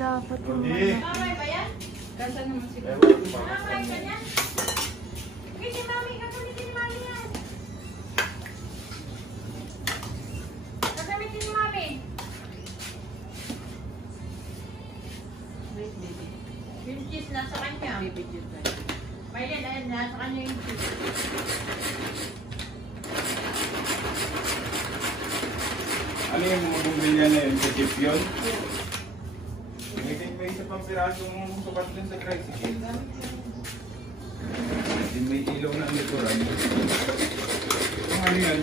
Dapat yung Mamay ba yan? Ganda naman siguro. Mamay ka niyan? Hindi, mami. Gagamitin ni mami yan. Gagamitin ni mami. Wait, baby. Yung cheese nasa kanya. Baby cheese na. Maylin, ayun, nasa kanya yung cheese. Ano yung mga bumili niya na yun? Sa chip yun? May isa pang pirasong sukat dun sa tricycle. Din may ilaw na likuran. Ano yan?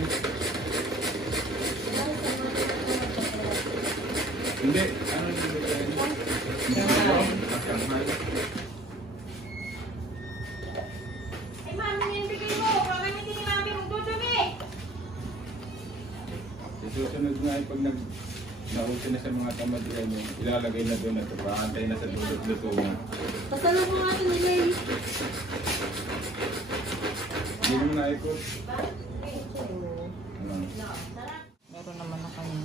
Hindi. Ano yung likuran? Ay, mami, nilibigay mo. Gagamitin ni mami. Magdudumi. Susunod nga ay pag nauso na sa mga tamadihan yun, ilalagay na doon at paantay na sa dulot-luto na. Pasalong mo natin nila eh. Hindi mo naikot. Meron naman na kami.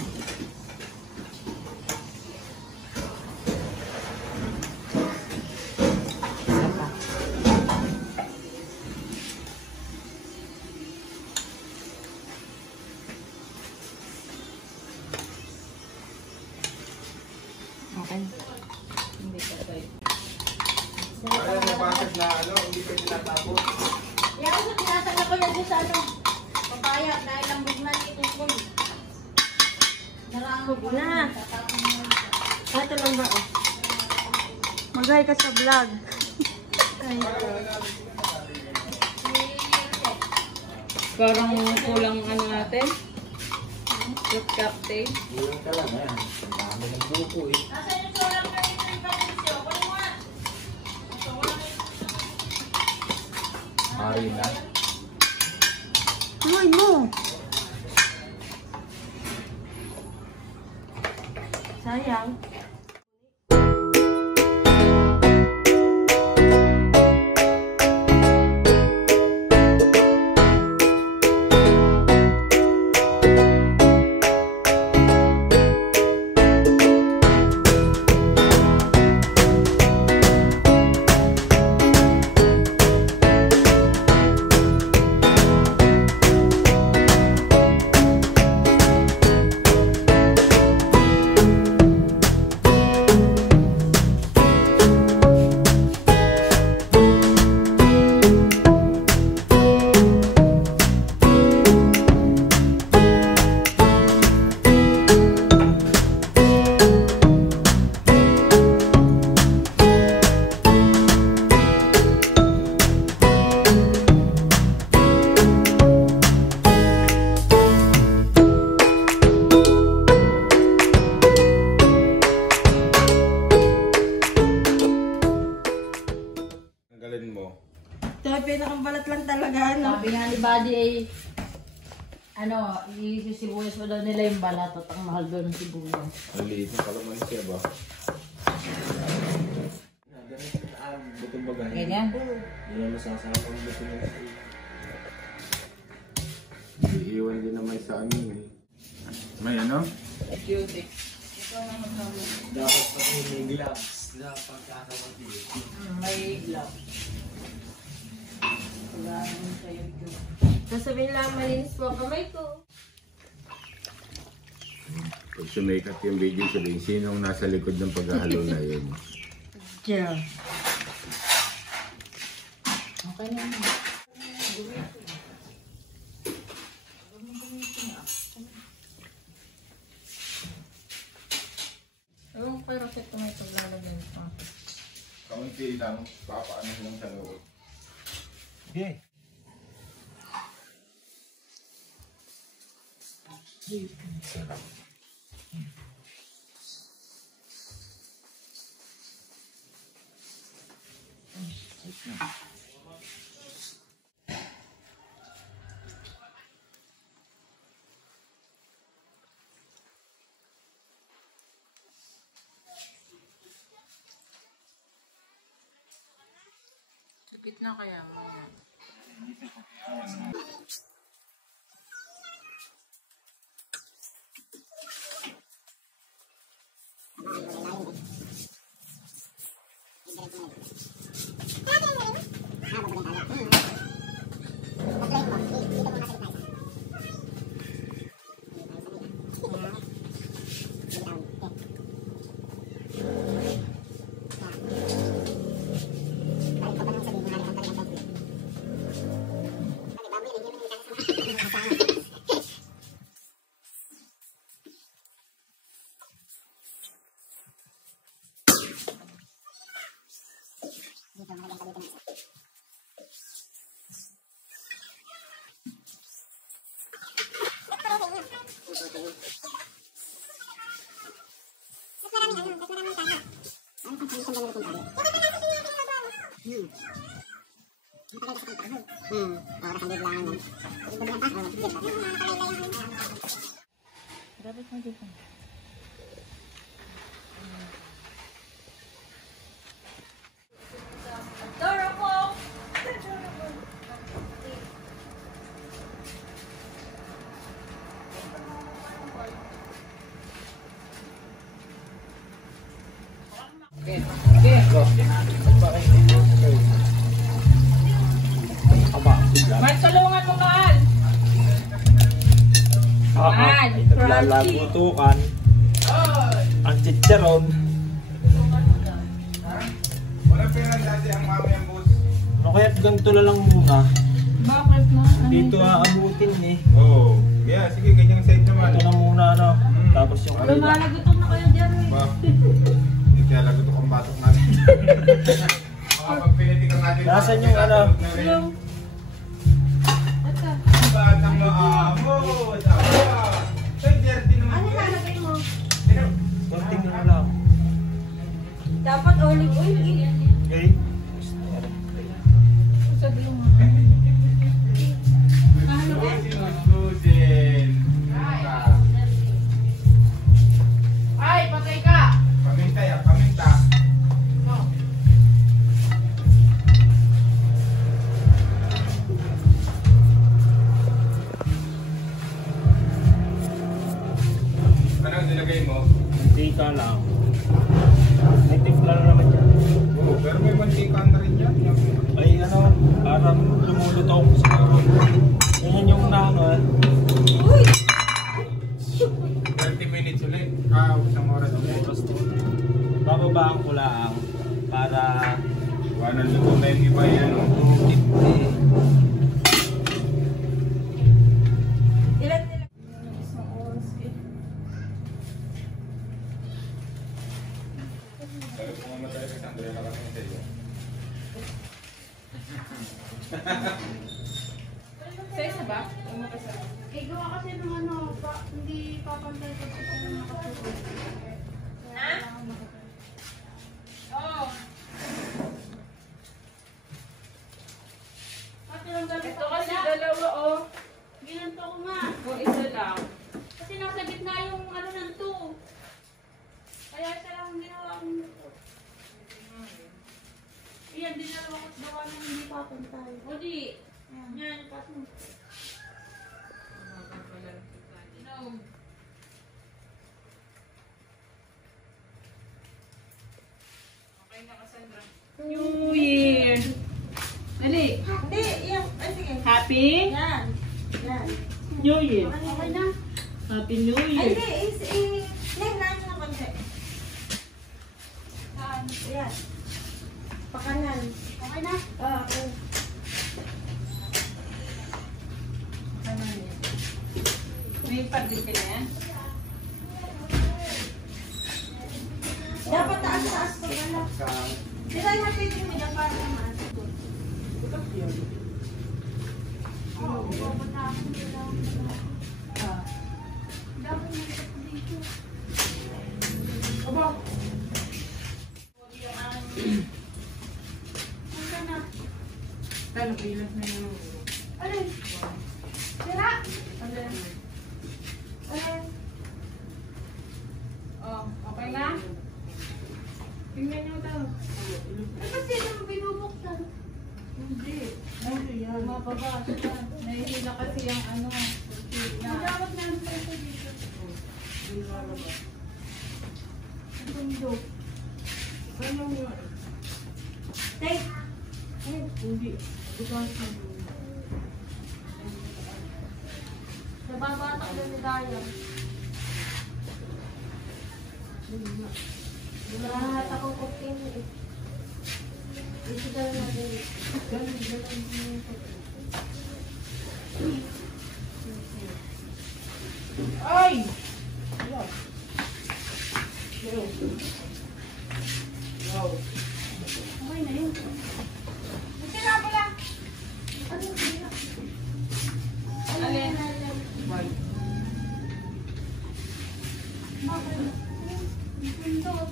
Okay. Hindi ka tayo. Ayaw na bakit na hindi ka tinatapos. Yan, tinatanggal ko yan sa ano. Papaya, dahil ang bugnan ito ko. Narangog Na. Ito lang ba oh? Mag-hi ka sa vlog. Ay. Parang kulang ano natin. Fruit cocktail. Kulang ka lang yan. Ang dami ng buko eh. Nasaan yung solar na ito yung Patricio? Kunin mo nga. Harina. Tuloy mo. Sayang. Ito, pinakang-balat lang talaga, ano? Sabi nga ni Buddy ay, ano, isisibuyas mo daw nila yung balat at ang mahal doon ng sibuyas. Ang liit ng kalamansi ba? Butong bagay. Ganyan? Hindi na masasama ang buto ng Iiwan din naman sa amin eh. May ano? Cute. dapat pati may gloves na pagkakawati. May glove. Wala naman sa'yo cute. Sasabihin lang, malinis po ang kamay ko. Pag sumikat yung video, sabihin, sinong nasa likod ng paghahalo na yun? Diyan. Okay na yun. Ewan ko pero kung may paglalagyan pa. Kaunti lang, papaano lang sa loob. Okay. Sarap. Sakit na kaya mo. Lapit mo dito. Adorable! Mahal, tulungan mo, Mahal. Mahal, Naglalagutukan. Ang chicharon. Wala pera dati ang mami ang boss. Ano kaya ganito na lang muna? Bakit na? Dito aabutin eh. Oo. Yeah, sige, ganyang side naman. Ito na muna ano. Tapos yung kanila. Lumalagutok na kayo dyan. Ba? Hindi kaya lagot akong batok natin. Pag pinitikan natin. Nasaan yung ano? Yung... Ito. Batang maamo. Ay, dirty naman. Ano lalagay mo? Konting na lang. Dapat olive oil eh. Okay? Sabi mo. Susin. Ay, patay ka! Paminta ya, paminta. No. Ano ang nilagay mo? Dito lang. May timpla na naman dyan. Oo, pero may mantika na rin dyan. Ay ano, parang lumulutong siguro. Yan yung na ano eh. Uy! 30 minutes ulit. Isang oras ulit. Oras to. Bababaan ko lang para Wanan luto na yung iba yan. 250. Ilan? Sabi ko mamatay sa Sandra na kasi sa iyo. Sa isa ba? O makasama? Eh, gawa kasi ng ano, hindi papantay ko sa mga nakatulog. Na? Oo. Pati lang gabi Ito kasi dalawa, oh. Ginanto ko nga. O isa lang. Kasi nasa gitna yung ano nanto. Kaya siya lang ginawa kong luto. Iyan, dinalawa ko gawa ng hindi papantay. O di. Ayan. Yan, paso. No. Okay na, Cassandra. New Year! Dali! Hindi, yan. Ay, sige. Happy Yan. Yan. New Year! Okay na. Happy New Ay, Year! hindi. Name na nyo ng konti. Ayan. Pakanan. Okay na? Okay. May pagdito na yan? Dapat taas-taas pag ano. Di ba yung natin yung medyo para naman? Oo, babatakan nila. Dami na dito. Aba! Ano na? Talo, bilas na yung... Alin? Sira? Alin? Alin? Oh, okay na? Tingnan nyo daw. Ay, ba't sila mo binubuksan? Hindi. Ay, yan. Mababa. Nahihila kasi yung ano. Magawag na ang pwede dito. Ang bundok. Ano yun? Take. Hindi. Bukas na. Nababatak na ni Dayang. Lahat ako cooking eh. Ito daw natin. Ay! Okay na yun. Ito na pala. Ano yung sila? Alin? Bakit? Bundok.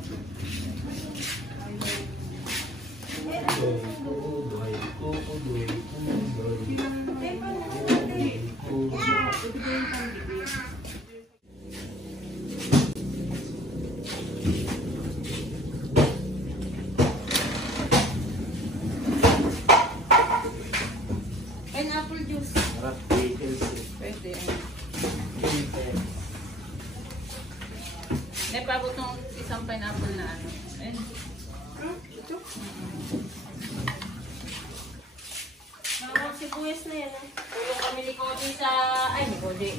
isang pineapple na ano. Eh. Ito? Mga sibuyas na yan. Tulong kami ni Cody sa... Ay, ni Cody.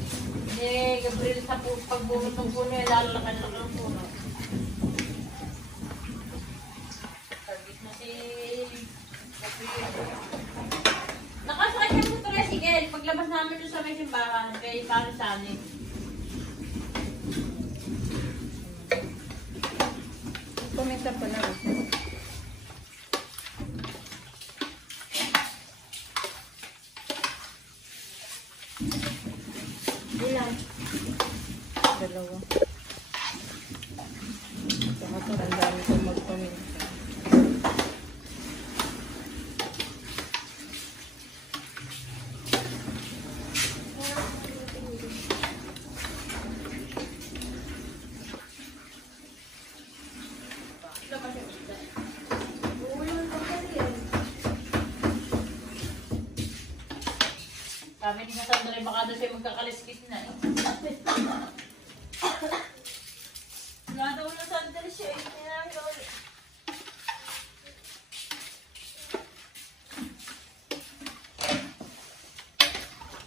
Ni Gabriel sa pagbunot ng puno. Lalo lang kanila ng puno. Target na si Gabriel. Nakasakay siya po ito resigel. Paglabas namin doon sa may simbahan. Kaya paano sa amin. Kumita pa na. Ilan? Dalawa. Saka ito, ang dami kong magpaminta. Sabi ni Sandra, baka doon siya magkakaliskis na eh. Wala daw na Sandra siya eh.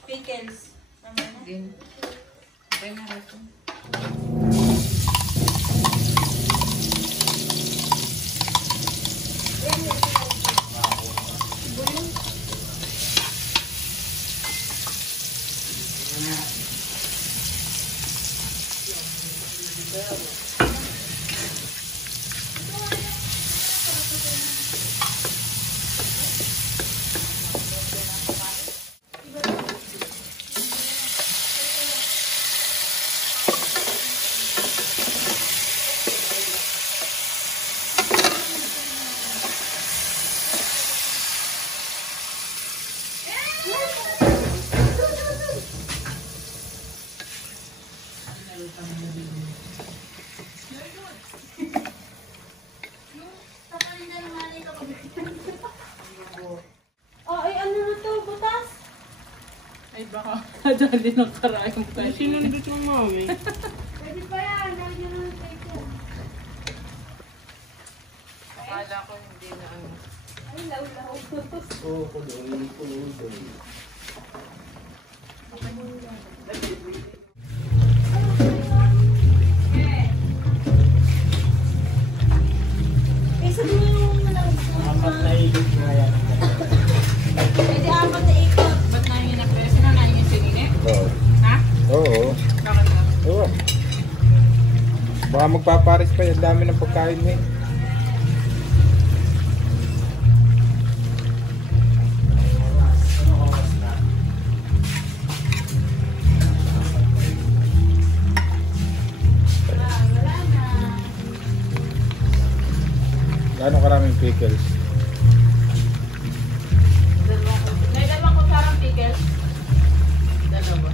Pickles. Tama na? Din. Okay na ito. Oh, ay ano na to? Butas? Ay baka nadali ng karayong tayo. Sinundot ng mami. Pwede pa yan. Lagyan na ng tape ko. Akala ko hindi na ano. Ay, law-law. Oo, kulong. Eh, sabihin mo na lang. Apat na ikot na yan. Pwede apat na ikot. Ba't na yung napresa na nahin yung sinine? Oo. Ha? Oo. Bakit na? Oo. Baka magpaparis pa yung dami ng pagkain mo eh. Wala na. Gaano karaming pickles? May dalawang kutsarang pickles. Dalawa.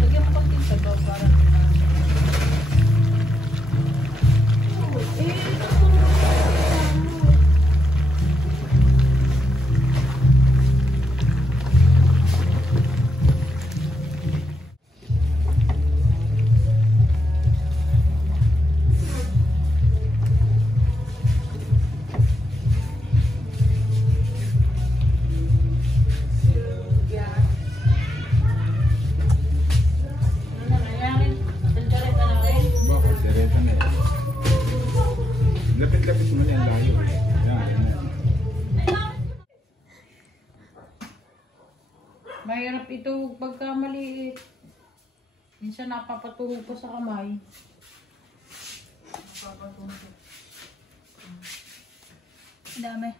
Lagyan mo konting sabaw para Ano na nangyari? Sandalita na rin. Bakit? Sereta na eh. Lapit-lapit mo na yung layo. Yan. mahirap ito pagka maliit. Minsan napapatuhog ko sa kamay. Napapatuhog. Dami.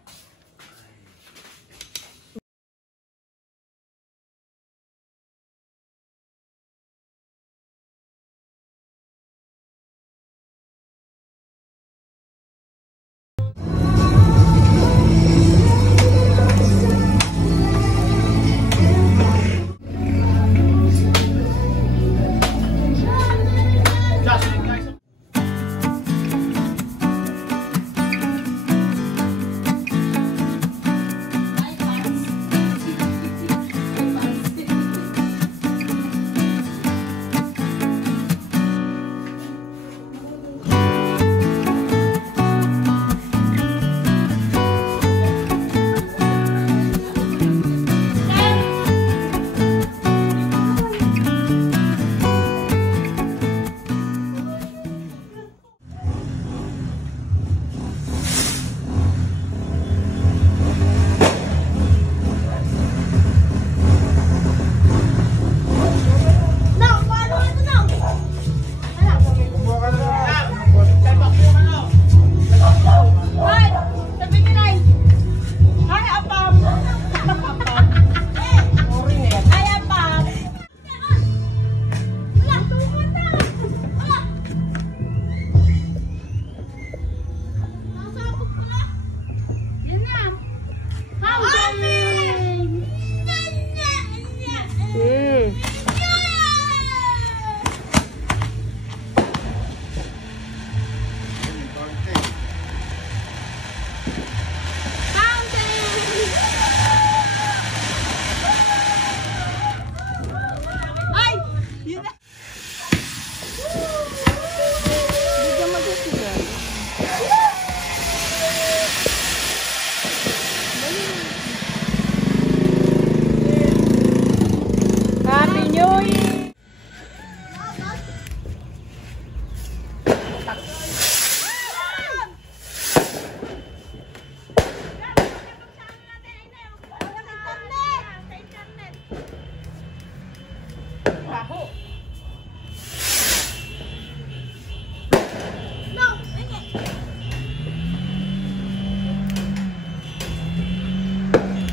Baho.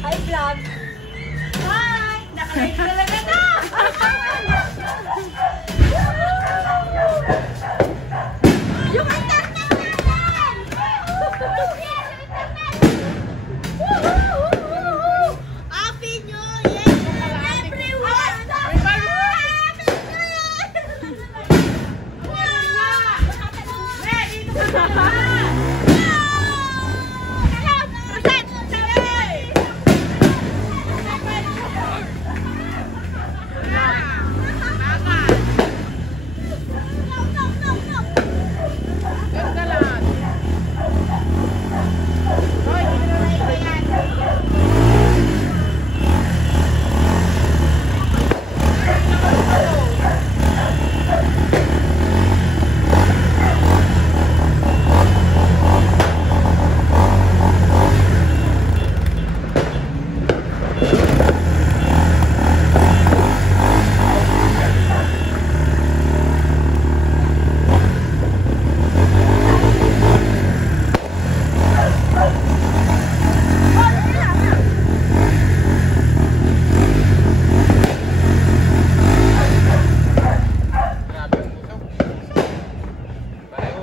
Hi, vlog! Hi! Nakalive talaga na! Yung internet natin! Happy New Year, everyone! Happy New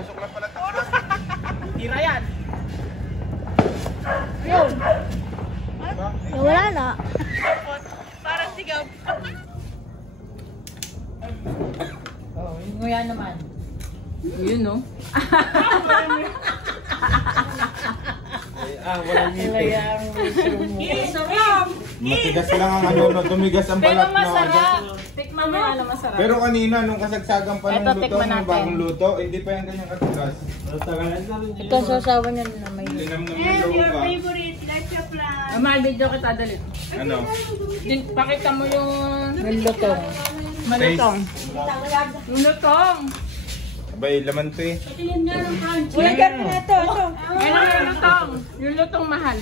Usok lang pala ito. Tira yan. Yun. Wala na. Parang sigaw. Oh, yung nguya naman. Yun, no? Walang ngipin. Sarap! Matigas lang ang ano, no, tumigas ang Pero balat no. masarap. Tikman mo ano masarap. Pero kanina, nung kasagsagan pa ng Eto, luto, tikman ng natin. bagong luto, hindi pa yan ganyan katigas. Tagalan na rin Ito sasawa niya na may... Linamnam ng loob ba? Video kita dalit. Ano? Pakita mo yung Nilutong. malutong. Yung lutong. Abay, laman to eh. Uy, gano'n na ito. Yan ang yung lutong. Yung lutong mahal.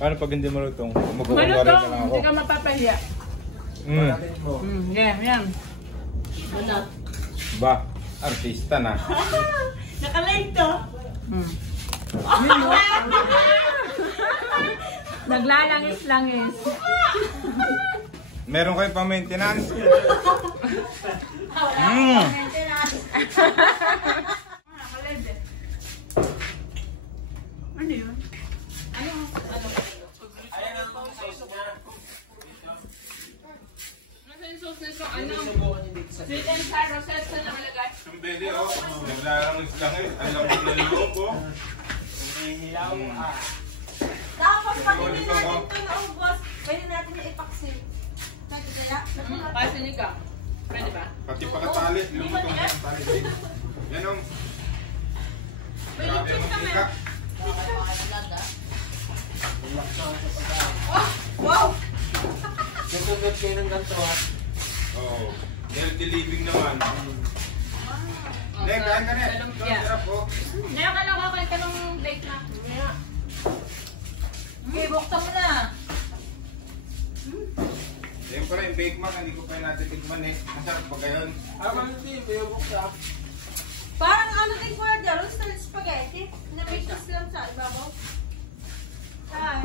Paano pag hindi malutong? Magkukunwari na Malutong. lang ako. Hindi ka mapapahiya. Yan, yan. Ba, artista na. Nakalive to. Naglalangis-langis. Meron kayo pa maintenance? Ano yun? Nasa yung sauce nito? Ano? Sweet and sour sauce na nakalagay? Yung belly, oh. Naglalangis lang eh. Alam mo na yung loob, oh. Tapos pag hindi natin ito naubos, pwede natin na ipaksil. Pwede kaya? Pasinig ka. Pwede ba? Pati pakatali. Lumutong na yung tali. Yan ang... Grabe ang matika. Wow! Nagugod kayo ng ganito ha. Oo. Healthy living naman. Nek, kain ka Nek. Ito, sarap oh. Ngayon ka lang kakain ka ng plate na. Okay, buksan mo na. Siyempre, yung bake mac, hindi ko pa natitikman eh. Masarap ba gayon? Hindi, may buksa. Parang ano din po dyan, roasted spaghetti. Na-mix lang sa ibabaw. Ay.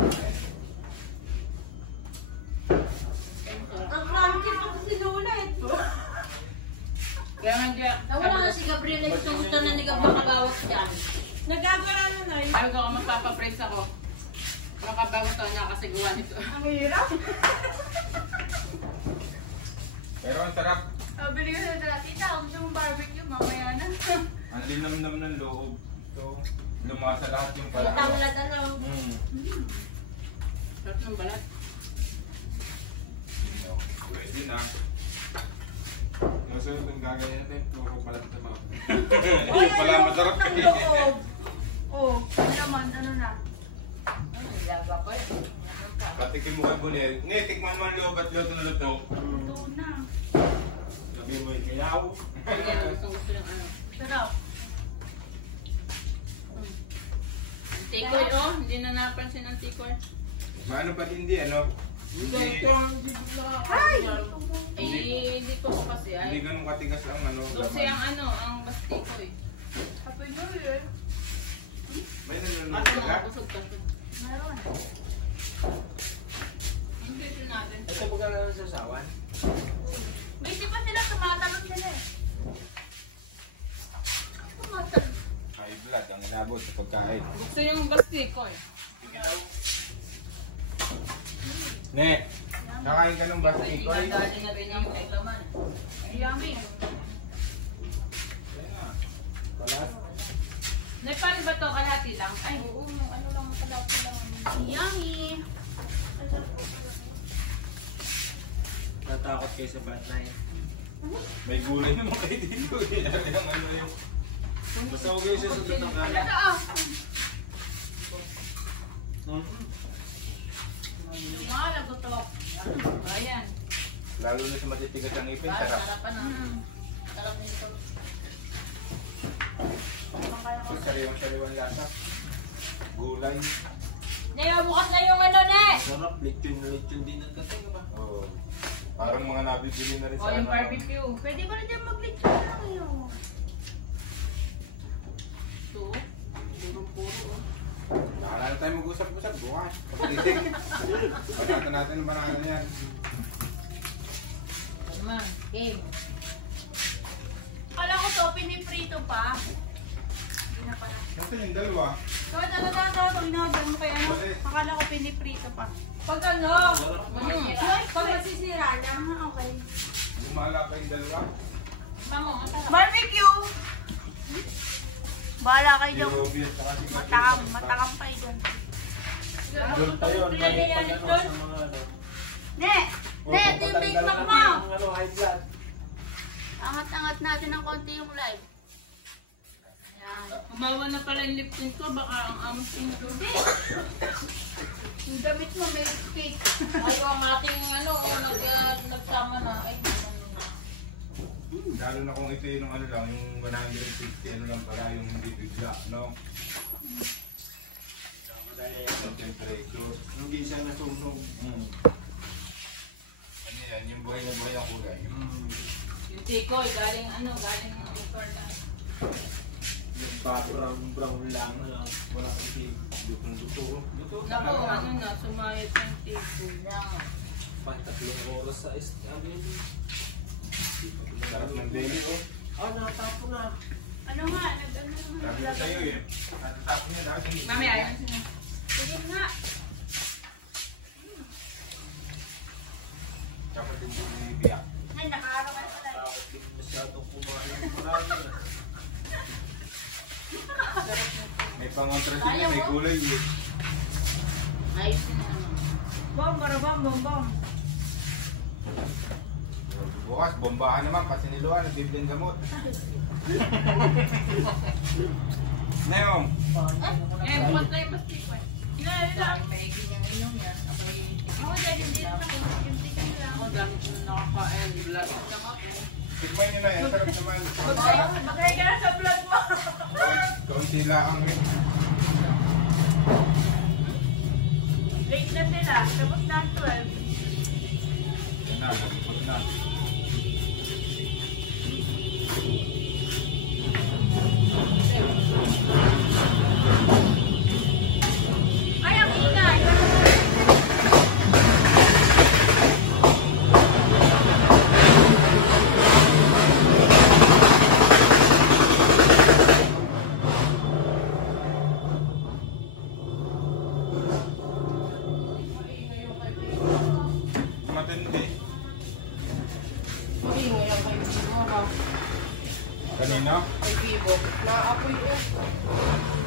Ang crunchy pa si Luna ito. Kaya nga dyan. Nawala na si Gabriela yung gusto na ni Gabriela kagawas dyan. Nagagala na na yun. Sabi ko kung magpapapraise ako. Makabagong taon niya kasi gawa nito. Ang hirap. Pero ang sarap. Sabi ko sa tita, gusto mong barbecue, mamaya na. Ang linamnam ng loob. So, lumasa lahat yung pala. Tanglat ano. Sarap ng balat. Pwede na. Masunod ang gagawin natin, puro palat na mga. Uy, Yung pala masarap ng kasi. loob. Oh, ano naman, ano na? Patikin mo kay Bonel. Hindi, tikman mo ang loob at luto na luto. Ito na. Sabi mo yung kayaw. Kaya gusto ng ano. Sarap. Tikoy oh, hindi na napansin ang tikoy. Maano pa hindi, ano? Ay! Eh, dito ko kasi Hindi ay. ganun katigas ang ano. Kasi laman. ang ano, ang bastiko eh. Happy New Year. May nanonood Ano ka? nga, busog ka. Meron. Hindi ito natin. Ito ba ka sa sawan? May di pa sila tumatalon sila eh. Tumatalon. High blood ang inabot sa pagkain. Gusto yung bastiko eh. Ne, nakain ka ng Kasi bastikoy? dali na rin yung may laman. Yummy. Nepal ba to? Kalati lang? Ay, oo, ano lang, kalati lang. Yummy. Natakot kayo sa bad night. May gulay naman kayo dito. Yung ano yung... Basta huwag kayo susunod ng Ano kalat. to ah? Lumalag ko to. Ayan. Lalo na sa matitigas ang ipin, Para sarap. sarapan na. Sarap nito. Pag sariwang lasa. Gulay. Ne, bukas na yung ano, Ne! Sarap, lechon din ang kating ba? Oo. Parang mga nabibili na rin O, sa yung ano. barbecue. Pwede ba rin dyan mag-lechon lang yun? Ito. Puro-puro. Nakala tayo mag-usap-usap bukas. Pag-ising. Pagkata natin ang banana yan. Ano man? Game. Akala ko to, piniprito pa. Hindi na pala. Ito yung dalawa. So, pag in-order mo kay ano, akala ko piniprito pa. Pag ano? Pag masisira na. Okay. Gumala pa yung dalawa. Mamo, masarap. Barbecue! Bahala kayo Si dyan. Robby at saka si Matakam pa yun. Doon pa yun, mali pag ano sa mga ano. Ne! Ne, ito yung bake pack mo! Yung ano, high blood. Angat-angat natin ng konti yung live. Ayan. Bawa na pala yung lip tint ko, baka ang amos yung Hindi! Yung damit mo may cake. Ayaw ang ating ano, nagsama na. Ay, Lalo na kung ito yung ano lang, yung 160 ano lang pala, yung hindi bigla, no? Yung temperature. Hindi siya nasunog. Ano yan, yung buhay na buhay ang kulay. yung tikoy, galing ano, galing over na. Yung brown lang. Wala kasi lutong-luto. Naku, ano na, sumayot yung tikoy na. 3 oras sa ano yun. Sarap ng deli, oh. Natapo na. Ano nga, nag-ano Sabi ko sa'yo eh. Natatapon niya dahil hindi. Mami, ayan. Sige nga. Dapat hindi binibiyak. Ay, nakaaraw ka pala. Takot din masyadong kumain. Marami na. May pangontra sila, may kulay eh. Ayos na naman. Bom, barabam, bom, bom. Bukas, bombahan naman, pasiniluan, nagbibiling gamot. Neong, Eh, bukas na yung bastiko eh. Ilan. Maigin yung inom yan. Ako'y Ako dahil hindi na yung tikan lang. ako dami ko nakakain. Vlog lang ako. tikman nyo na yan, sarap naman. Magkaya ka na sa vlog mo. Kaunti lang ang rin. Late na sila. Tapos na ang 12. Yan na, nagpapag na. Ay, ang ingay. Matindi. Maingay ang kayo siguro. Kanino? Kay Bibo. Naapoy eh.